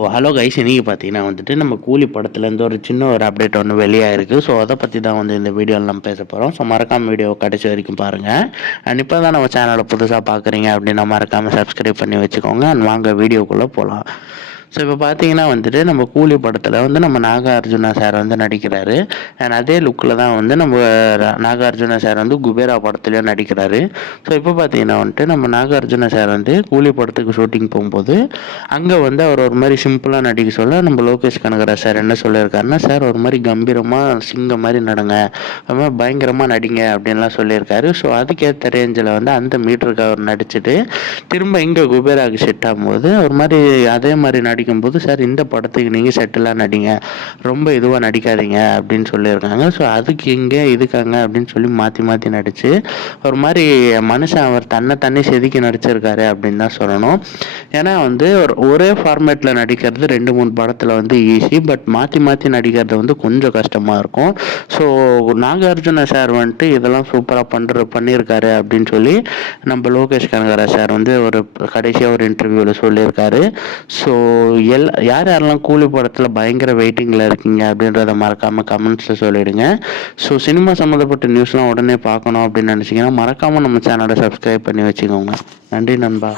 ஓ hello guys இன்றைக்கி பார்த்தீங்கன்னா வந்துட்டு நம்ம கூலி படத்துலேருந்து ஒரு சின்ன ஒரு அப்டேட் ஒன்று வெளியாயிருக்கு. ஸோ அதை பற்றி தான் வந்து இந்த வீடியோவில் நம்ம பேச போகிறோம் ஸோ மறக்காம வீடியோ கடைசி வரைக்கும் பாருங்கள் அண்ட் இப்போ தான் நம்ம சேனலை புதுசாக பார்க்குறீங்க அப்படின்னா மறக்காமல் சப்ஸ்கிரைப் பண்ணி வச்சுக்கோங்க. அண்ட் வாங்க வீடியோக்குள்ளே போகலாம் ஸோ இப்போ பார்த்தீங்கன்னா வந்துட்டு நம்ம கூலி படத்தில் வந்து நம்ம நாகார்ஜுனா சார் வந்து நடிக்கிறாரு. அண்ட் அதே லுக்கில் தான் வந்து நம்ம நாகார்ஜுனா சார் வந்து குபேரா படத்துலையும் நடிக்கிறாரு. ஸோ இப்போ பார்த்தீங்கன்னா வந்துட்டு நம்ம நாகார்ஜுனா சார் வந்து கூலி படத்துக்கு ஷூட்டிங் போகும்போது அங்கே வந்து அவர் ஒரு மாதிரி சிம்பிளாக நடிக்க சொல்ல நம்ம லோகேஷ் கனகராஜ் சார் என்ன சொல்லியிருக்காருன்னா சார் ஒரு மாதிரி கம்பீரமாக சிங்கம் மாதிரி நடங்க. அது மாதிரி பயங்கரமாக நடிங்க அப்படின்லாம் சொல்லியிருக்காரு. ஸோ அதுக்கேற்ற ரேஞ்சில் வந்து அந்த மீட்டருக்கு அவர் நடிச்சுட்டு திரும்ப இங்கே குபேராவுக்கு செட் ஆகும்போது ஒரு மாதிரி அதே மாதிரி நடிக்கும்போது சார் இந்த படத்துக்கு நீங்கள் செட்டிலாக நடிங்க. ரொம்ப இதுவாக நடிக்காதீங்க. அப்படின்னு சொல்லியிருக்காங்க. ஸோ அதுக்கு இங்கே இதுக்காங்க அப்படின்னு சொல்லி மாற்றி மாற்றி நடித்து ஒரு மாதிரி மனுஷன் அவர் தன்னை தண்ணி செதுக்கி நடிச்சிருக்காரு அப்படின்னு தான் சொல்லணும். ஏன்னா வந்து ஒரு ஒரே ஃபார்மேட்டில் நடிக்கிறது ரெண்டு மூணு படத்தில் வந்து ஈஸி பட் மாற்றி மாற்றி நடிக்கிறது வந்து கொஞ்சம் கஷ்டமாக இருக்கும். ஸோ நாகார்ஜுன சார் வந்துட்டு இதெல்லாம் சூப்பராக பண்ணுற பண்ணியிருக்காரு அப்படின்னு சொல்லி நம்ம லோகேஷ் கனகராஜ் சார் வந்து ஒரு கடைசியாக ஒரு இன்டர்வியூவில் சொல்லியிருக்காரு. ஸோ எல் யார் யாரெல்லாம் கூலி படத்தில் பயங்கர வெயிட்டிங்கில் இருக்கீங்க அப்படின்றத மறக்காமல் கமெண்ட்ஸில் சொல்லிடுங்க. ஸோ சினிமா சம்மந்தப்பட்ட நியூஸ்லாம் உடனே பார்க்கணும் அப்படின்னு நினச்சிங்கன்னா மறக்காமல் நம்ம சேனலை சப்ஸ்கிரைப் பண்ணி வச்சுக்கோங்க. நன்றி நண்பா.